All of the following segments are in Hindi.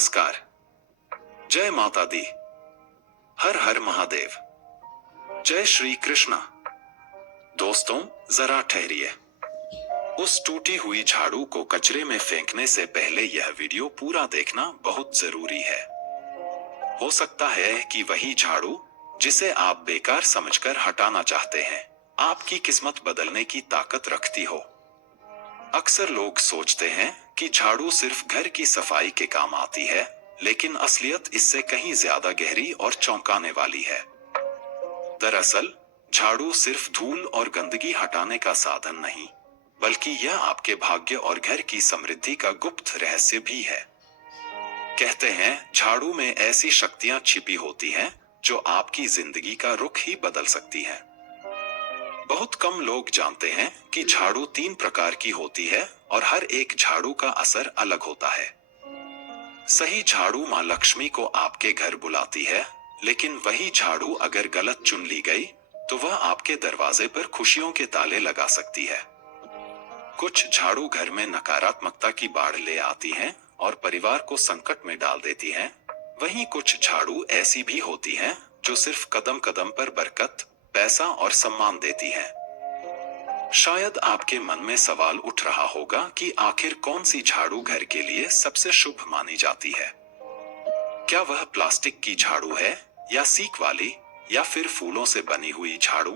नमस्कार। जय माता दी। हर हर महादेव। जय श्री कृष्णा। दोस्तों, जरा ठहरिए। उस टूटी हुई झाड़ू को कचरे में फेंकने से पहले यह वीडियो पूरा देखना बहुत जरूरी है। हो सकता है कि वही झाड़ू जिसे आप बेकार समझकर हटाना चाहते हैं, आपकी किस्मत बदलने की ताकत रखती हो। अक्सर लोग सोचते हैं कि झाड़ू सिर्फ घर की सफाई के काम आती है, लेकिन असलियत इससे कहीं ज्यादा गहरी और चौंकाने वाली है। दरअसल झाड़ू सिर्फ धूल और गंदगी हटाने का साधन नहीं, बल्कि यह आपके भाग्य और घर की समृद्धि का गुप्त रहस्य भी है। कहते हैं झाड़ू में ऐसी शक्तियां छिपी होती हैं जो आपकी जिंदगी का रुख ही बदल सकती हैं। बहुत कम लोग जानते हैं कि झाड़ू 3 प्रकार की होती है और हर एक झाड़ू का असर अलग होता है। सही झाड़ू मां लक्ष्मी को आपके घर बुलाती है, लेकिन वही झाड़ू अगर गलत चुन ली गई तो वह आपके दरवाजे पर खुशियों के ताले लगा सकती है। कुछ झाड़ू घर में नकारात्मकता की बाढ़ ले आती हैं और परिवार को संकट में डाल देती हैं। वहीं कुछ झाड़ू ऐसी भी होती हैं जो सिर्फ कदम कदम पर बरकत, पैसा और सम्मान देती है। शायद आपके मन में सवाल उठ रहा होगा कि आखिर कौन सी झाड़ू घर के लिए सबसे शुभ मानी जाती है। क्या वह प्लास्टिक की झाड़ू है, या सीक वाली, या फिर फूलों से बनी हुई झाड़ू?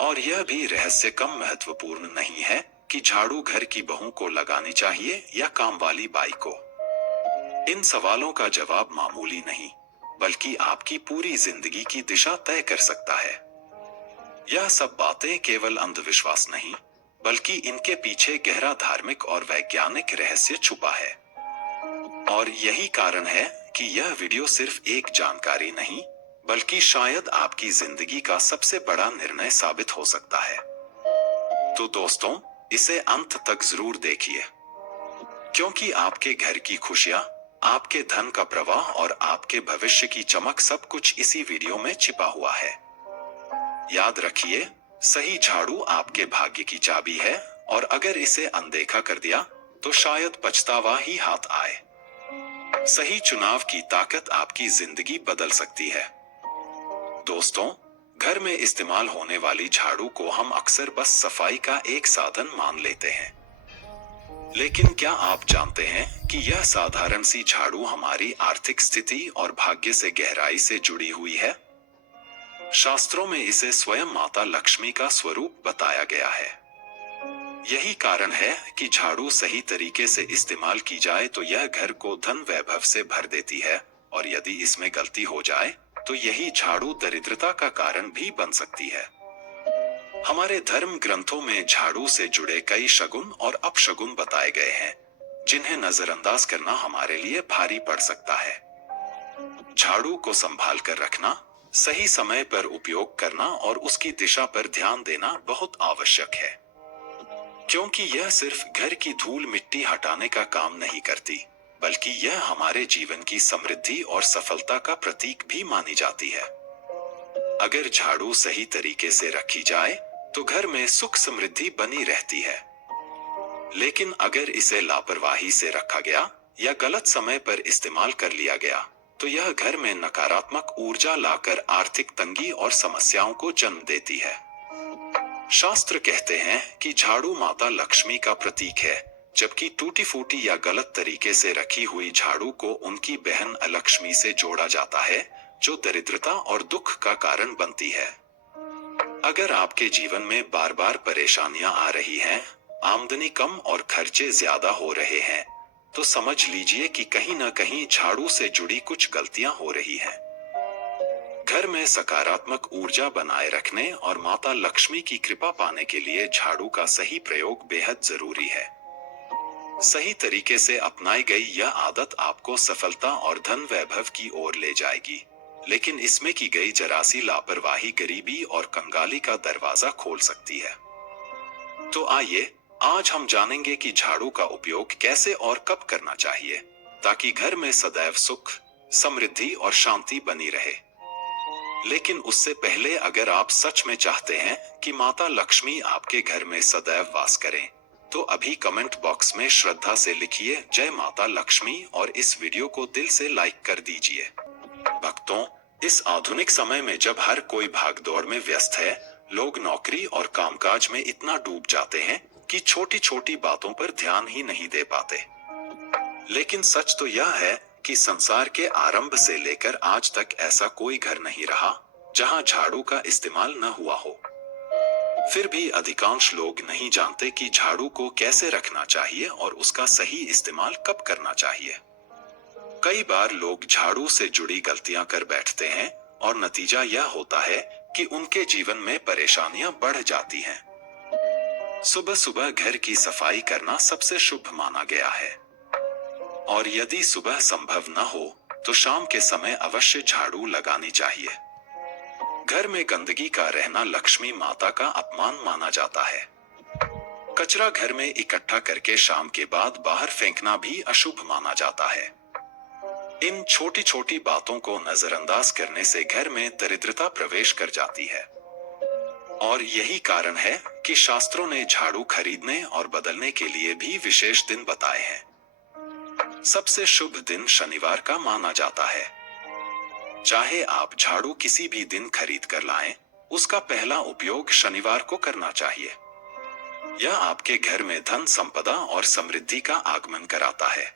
और यह भी रहस्य कम महत्वपूर्ण नहीं है कि झाड़ू घर की बहू को लगानी चाहिए या काम वाली बाई को। इन सवालों का जवाब मामूली नहीं, बल्कि आपकी पूरी जिंदगी की दिशा तय कर सकता है। यह सब बातें केवल अंधविश्वास नहीं, बल्कि इनके पीछे गहरा धार्मिक और वैज्ञानिक रहस्य छुपा है। और यही कारण है कि यह वीडियो सिर्फ एक जानकारी नहीं, बल्कि शायद आपकी जिंदगी का सबसे बड़ा निर्णय साबित हो सकता है। तो दोस्तों, इसे अंत तक जरूर देखिए, क्योंकि आपके घर की खुशियां, आपके धन का प्रवाह और आपके भविष्य की चमक सब कुछ इसी वीडियो में छिपा हुआ है। याद रखिए, सही झाड़ू आपके भाग्य की चाबी है, और अगर इसे अनदेखा कर दिया तो शायद पछतावा ही हाथ आए। सही चुनाव की ताकत आपकी जिंदगी बदल सकती है। दोस्तों, घर में इस्तेमाल होने वाली झाड़ू को हम अक्सर बस सफाई का एक साधन मान लेते हैं, लेकिन क्या आप जानते हैं कि यह साधारण सी झाड़ू हमारी आर्थिक स्थिति और भाग्य से गहराई से जुड़ी हुई है। शास्त्रों में इसे स्वयं माता लक्ष्मी का स्वरूप बताया गया है। यही कारण है कि झाड़ू सही तरीके से इस्तेमाल की जाए तो यह घर को धन वैभव से भर देती है, और यदि इसमें गलती हो जाए तो यही झाड़ू दरिद्रता का कारण भी बन सकती है। हमारे धर्म ग्रंथों में झाड़ू से जुड़े कई शगुन और अपशगुन बताए गए हैं, जिन्हें नजरअंदाज करना हमारे लिए भारी पड़ सकता है। झाड़ू को संभाल कर रखना, सही समय पर उपयोग करना और उसकी दिशा पर ध्यान देना बहुत आवश्यक है, क्योंकि यह सिर्फ घर की धूल मिट्टी हटाने का काम नहीं करती, बल्कि यह हमारे जीवन की समृद्धि और सफलता का प्रतीक भी मानी जाती है। अगर झाड़ू सही तरीके से रखी जाए तो घर में सुख समृद्धि बनी रहती है, लेकिन अगर इसे लापरवाही से रखा गया या गलत समय पर इस्तेमाल कर लिया गया तो यह घर में नकारात्मक ऊर्जा लाकर आर्थिक तंगी और समस्याओं को जन्म देती है। शास्त्र कहते हैं कि झाड़ू माता लक्ष्मी का प्रतीक है, जबकि टूटी फूटी या गलत तरीके से रखी हुई झाड़ू को उनकी बहन अलक्ष्मी से जोड़ा जाता है, जो दरिद्रता और दुख का कारण बनती है। अगर आपके जीवन में बार बार परेशानियां आ रही हैं, आमदनी कम और खर्चे ज्यादा हो रहे हैं, तो समझ लीजिए कि कहीं न कहीं झाड़ू से जुड़ी कुछ गलतियां हो रही हैं। घर में सकारात्मक ऊर्जा बनाए रखने और माता लक्ष्मी की कृपा पाने के लिए झाड़ू का सही प्रयोग बेहद जरूरी है। सही तरीके से अपनाई गई यह आदत आपको सफलता और धन वैभव की ओर ले जाएगी, लेकिन इसमें की गई जरा सी लापरवाही गरीबी और कंगाली का दरवाजा खोल सकती है। तो आइए, आज हम जानेंगे कि झाड़ू का उपयोग कैसे और कब करना चाहिए, ताकि घर में सदैव सुख, समृद्धि और शांति बनी रहे। लेकिन उससे पहले, अगर आप सच में चाहते हैं कि माता लक्ष्मी आपके घर में सदैव वास करें, तो अभी कमेंट बॉक्स में श्रद्धा से लिखिए जय माता लक्ष्मी और इस वीडियो को दिल से लाइक कर दीजिए। भक्तों, इस आधुनिक समय में जब हर कोई भागदौड़ में व्यस्त है, लोग नौकरी और कामकाज में इतना डूब जाते हैं कि छोटी छोटी बातों पर ध्यान ही नहीं दे पाते। लेकिन सच तो यह है कि संसार के आरंभ से लेकर आज तक ऐसा कोई घर नहीं रहा जहां झाड़ू का इस्तेमाल न हुआ हो। फिर भी अधिकांश लोग नहीं जानते कि झाड़ू को कैसे रखना चाहिए और उसका सही इस्तेमाल कब करना चाहिए। कई बार लोग झाड़ू से जुड़ी गलतियां कर बैठते हैं और नतीजा यह होता है कि उनके जीवन में परेशानियां बढ़ जाती हैं। सुबह सुबह घर की सफाई करना सबसे शुभ माना गया है, और यदि सुबह संभव न हो तो शाम के समय अवश्य झाड़ू लगानी चाहिए। घर में गंदगी का रहना लक्ष्मी माता का अपमान माना जाता है। कचरा घर में इकट्ठा करके शाम के बाद बाहर फेंकना भी अशुभ माना जाता है। इन छोटी छोटी बातों को नजरअंदाज करने से घर में दरिद्रता प्रवेश कर जाती है, और यही कारण है कि शास्त्रों ने झाड़ू खरीदने और बदलने के लिए भी विशेष दिन बताए हैं। सबसे शुभ दिन शनिवार का माना जाता है। चाहे आप झाड़ू किसी भी दिन खरीद कर लाएं, उसका पहला उपयोग शनिवार को करना चाहिए। यह आपके घर में धन संपदा और समृद्धि का आगमन कराता है।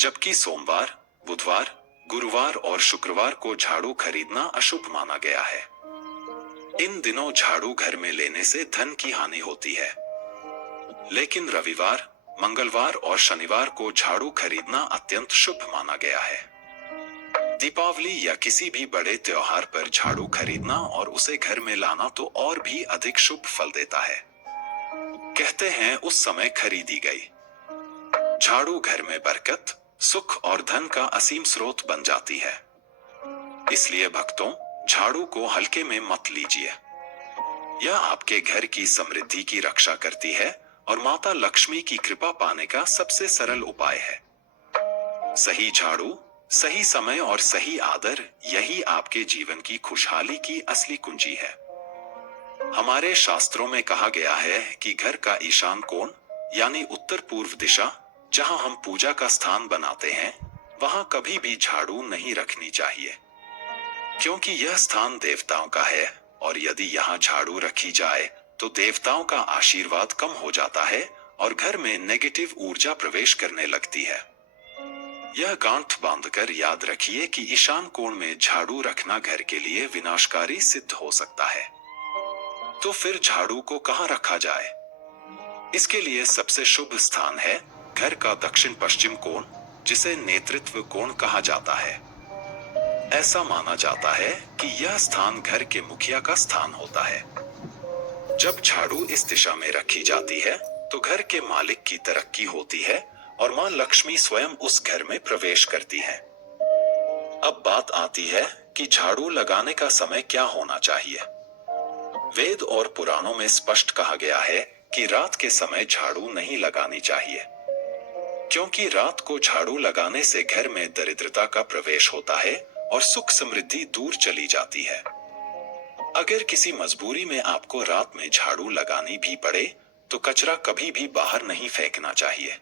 जबकि सोमवार, बुधवार, गुरुवार और शुक्रवार को झाड़ू खरीदना अशुभ माना गया है। इन दिनों झाड़ू घर में लेने से धन की हानि होती है। लेकिन रविवार, मंगलवार और शनिवार को झाड़ू खरीदना अत्यंत शुभ माना गया है। दीपावली या किसी भी बड़े त्योहार पर झाड़ू खरीदना और उसे घर में लाना तो और भी अधिक शुभ फल देता है। कहते हैं उस समय खरीदी गई झाड़ू घर में बरकत, सुख और धन का असीम स्रोत बन जाती है। इसलिए भक्तों, झाड़ू को हल्के में मत लीजिए। यह आपके घर की समृद्धि की रक्षा करती है और माता लक्ष्मी की कृपा पाने का सबसे सरल उपाय है। सही झाड़ू, सही समय और सही आदर, यही आपके जीवन की खुशहाली की असली कुंजी है। हमारे शास्त्रों में कहा गया है कि घर का ईशान कोण यानी उत्तर पूर्व दिशा, जहां हम पूजा का स्थान बनाते हैं, वहां कभी भी झाड़ू नहीं रखनी चाहिए, क्योंकि यह स्थान देवताओं का है और यदि यहाँ झाड़ू रखी जाए तो देवताओं का आशीर्वाद कम हो जाता है और घर में नेगेटिव ऊर्जा प्रवेश करने लगती है। यह गांठ बांधकर याद रखिए कि ईशान कोण में झाड़ू रखना घर के लिए विनाशकारी सिद्ध हो सकता है। तो फिर झाड़ू को कहाँ रखा जाए? इसके लिए सबसे शुभ स्थान है घर का दक्षिण पश्चिम कोण, जिसे नेतृत्व कोण कहा जाता है। ऐसा माना जाता है कि यह स्थान घर के मुखिया का स्थान होता है। जब झाड़ू इस दिशा में रखी जाती है तो घर के मालिक की तरक्की होती है और मां लक्ष्मी स्वयं उस घर में प्रवेश करती है। अब बात आती है कि झाड़ू लगाने का समय क्या होना चाहिए। वेद और पुराणों में स्पष्ट कहा गया है कि रात के समय झाड़ू नहीं लगानी चाहिए, क्योंकि रात को झाड़ू लगाने से घर में दरिद्रता का प्रवेश होता है और सुख समृद्धि दूर चली जाती है। अगर किसी मजबूरी में आपको रात में झाड़ू लगानी भी पड़े तो कचरा कभी भी बाहर नहीं फेंकना चाहिए।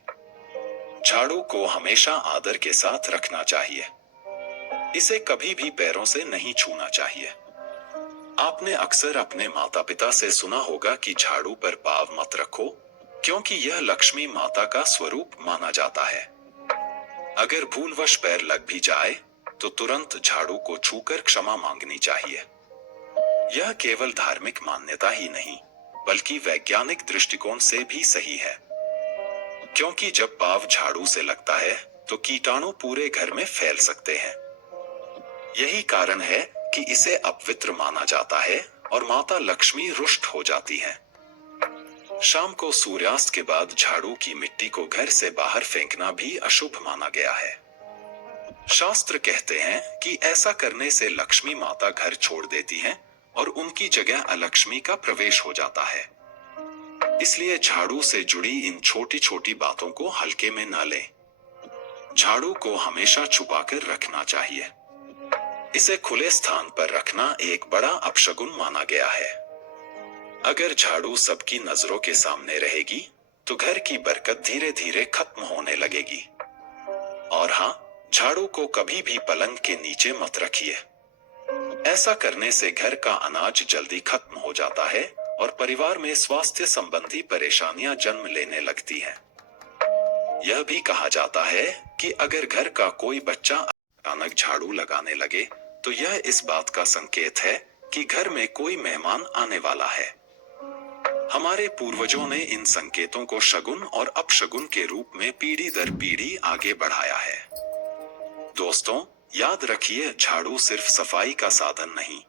झाड़ू को हमेशा आदर के साथ रखना चाहिए। इसे कभी भी पैरों से नहीं छूना चाहिए। आपने अक्सर अपने माता पिता से सुना होगा कि झाड़ू पर पाँव मत रखो, क्योंकि यह लक्ष्मी माता का स्वरूप माना जाता है। अगर भूलवश पैर लग भी जाए तो तुरंत झाड़ू को छूकर क्षमा मांगनी चाहिए। यह केवल धार्मिक मान्यता ही नहीं, बल्कि वैज्ञानिक दृष्टिकोण से भी सही है, क्योंकि जब पाँव झाड़ू से लगता है तो कीटाणु पूरे घर में फैल सकते हैं। यही कारण है कि इसे अपवित्र माना जाता है और माता लक्ष्मी रुष्ट हो जाती है। शाम को सूर्यास्त के बाद झाड़ू की मिट्टी को घर से बाहर फेंकना भी अशुभ माना गया है। शास्त्र कहते हैं कि ऐसा करने से लक्ष्मी माता घर छोड़ देती हैं और उनकी जगह अलक्ष्मी का प्रवेश हो जाता है। इसलिए झाड़ू से जुड़ी इन छोटी छोटी बातों को हल्के में न लें। झाड़ू को हमेशा छुपाकर रखना चाहिए। इसे खुले स्थान पर रखना एक बड़ा अपशगुन माना गया है। अगर झाड़ू सबकी नजरों के सामने रहेगी तो घर की बरकत धीरे धीरे खत्म होने लगेगी। और हाँ, झाड़ू को कभी भी पलंग के नीचे मत रखिए। ऐसा करने से घर का अनाज जल्दी खत्म हो जाता है और परिवार में स्वास्थ्य संबंधी परेशानियां जन्म लेने लगती हैं। यह भी कहा जाता है कि अगर घर का कोई बच्चा अचानक झाड़ू लगाने लगे तो यह इस बात का संकेत है कि घर में कोई मेहमान आने वाला है। हमारे पूर्वजों ने इन संकेतों को शगुन और अपशगुन के रूप में पीढ़ी दर पीढ़ी आगे बढ़ाया है। दोस्तों, याद रखिए, झाड़ू सिर्फ सफाई का साधन नहीं,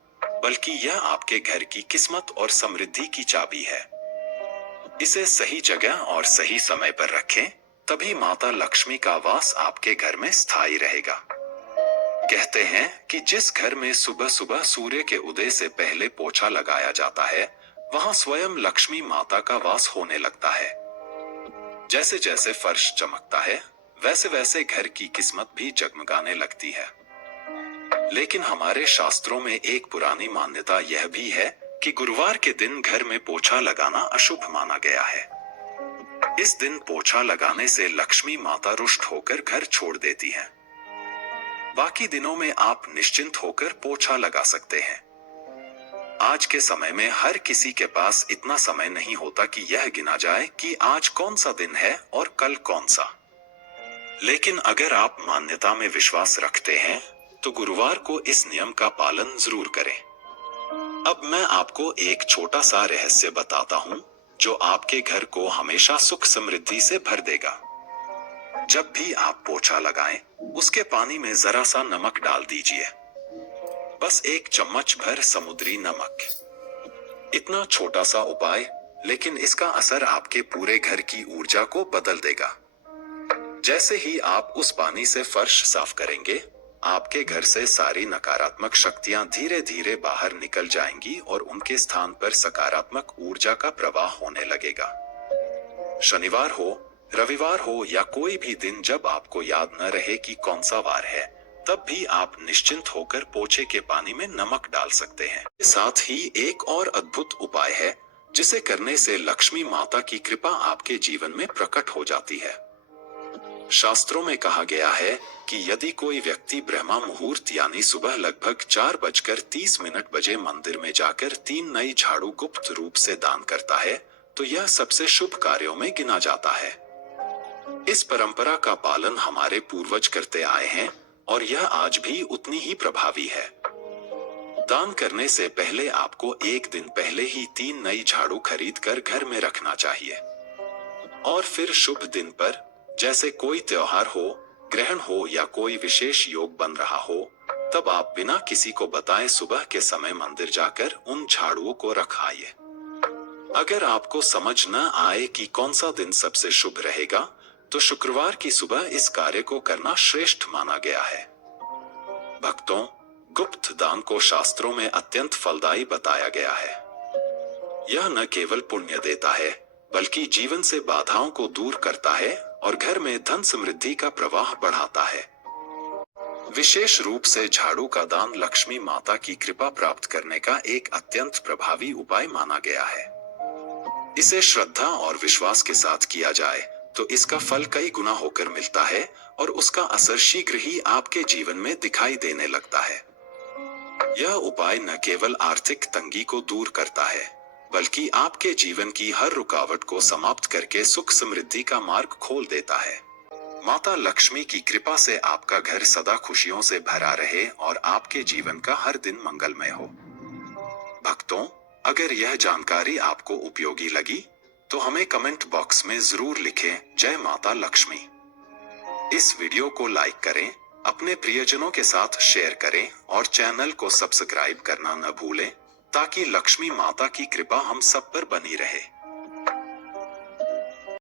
बल्कि यह आपके घर की किस्मत और समृद्धि की चाबी है। इसे सही जगह और सही समय पर रखें, तभी माता लक्ष्मी का वास आपके घर में स्थायी रहेगा। कहते हैं कि जिस घर में सुबह सुबह सूर्य के उदय से पहले पोछा लगाया जाता है, वहां स्वयं लक्ष्मी माता का वास होने लगता है। जैसे जैसे फर्श चमकता है, वैसे वैसे घर की किस्मत भी जगमगाने लगती है। लेकिन हमारे शास्त्रों में एक पुरानी मान्यता यह भी है कि गुरुवार के दिन घर में पोछा लगाना अशुभ माना गया है। इस दिन पोछा लगाने से लक्ष्मी माता रुष्ट होकर घर छोड़ देती हैं। बाकी दिनों में आप निश्चिंत होकर पोछा लगा सकते हैं। आज के समय में हर किसी के पास इतना समय नहीं होता कि यह गिना जाए कि आज कौन सा दिन है और कल कौन सा। लेकिन अगर आप मान्यता में विश्वास रखते हैं तो गुरुवार को इस नियम का पालन जरूर करें। अब मैं आपको एक छोटा सा रहस्य बताता हूँ जो आपके घर को हमेशा सुख समृद्धि से भर देगा। जब भी आप पोछा लगाएं, उसके पानी में जरा सा नमक डाल दीजिए। बस 1 चम्मच भर समुद्री नमक। इतना छोटा सा उपाय, लेकिन इसका असर आपके पूरे घर की ऊर्जा को बदल देगा। जैसे ही आप उस पानी से फर्श साफ करेंगे, आपके घर से सारी नकारात्मक शक्तियां धीरे धीरे बाहर निकल जाएंगी और उनके स्थान पर सकारात्मक ऊर्जा का प्रवाह होने लगेगा। शनिवार हो, रविवार हो या कोई भी दिन जब आपको याद न रहे कि कौन सा वार है, तब भी आप निश्चिंत होकर पोछे के पानी में नमक डाल सकते हैं। साथ ही एक और अद्भुत उपाय है जिसे करने से लक्ष्मी माता की कृपा आपके जीवन में प्रकट हो जाती है। शास्त्रों में कहा गया है कि यदि कोई व्यक्ति ब्रह्मा मुहूर्त यानी सुबह लगभग 4:30 बजे मंदिर में जाकर 3 नई झाड़ू गुप्त रूप से दान करता है, तो यह सबसे शुभ कार्यों में गिना जाता है। इस परंपरा का पालन हमारे पूर्वज करते आए हैं और यह आज भी उतनी ही प्रभावी है। दान करने से पहले आपको एक दिन पहले ही 3 नई झाड़ू खरीद कर घर में रखना चाहिए। और फिर शुभ दिन पर, जैसे कोई त्योहार हो, ग्रहण हो या कोई विशेष योग बन रहा हो, तब आप बिना किसी को बताए सुबह के समय मंदिर जाकर उन झाड़ुओं को रख आइए। अगर आपको समझ न आए कि कौन सा दिन सबसे शुभ रहेगा, तो शुक्रवार की सुबह इस कार्य को करना श्रेष्ठ माना गया है। भक्तों, गुप्त दान को शास्त्रों में अत्यंत फलदायी बताया गया है। यह न केवल पुण्य देता है, बल्कि जीवन से बाधाओं को दूर करता है और घर में धन समृद्धि का प्रवाह बढ़ाता है। विशेष रूप से झाड़ू का दान लक्ष्मी माता की कृपा प्राप्त करने का एक अत्यंत प्रभावी उपाय माना गया है। इसे श्रद्धा और विश्वास के साथ किया जाए तो इसका फल कई गुना होकर मिलता है और उसका असर शीघ्र ही आपके जीवन में दिखाई देने लगता है। यह उपाय न केवल आर्थिक तंगी को दूर करता है, बल्कि आपके जीवन की हर रुकावट को समाप्त करके सुख समृद्धि का मार्ग खोल देता है। माता लक्ष्मी की कृपा से आपका घर सदा खुशियों से भरा रहे और आपके जीवन का हर दिन मंगलमय हो। भक्तों, अगर यह जानकारी आपको उपयोगी लगी तो हमें कमेंट बॉक्स में जरूर लिखें, जय माता लक्ष्मी। इस वीडियो को लाइक करें, अपने प्रियजनों के साथ शेयर करें और चैनल को सब्सक्राइब करना न भूलें, ताकि लक्ष्मी माता की कृपा हम सब पर बनी रहे।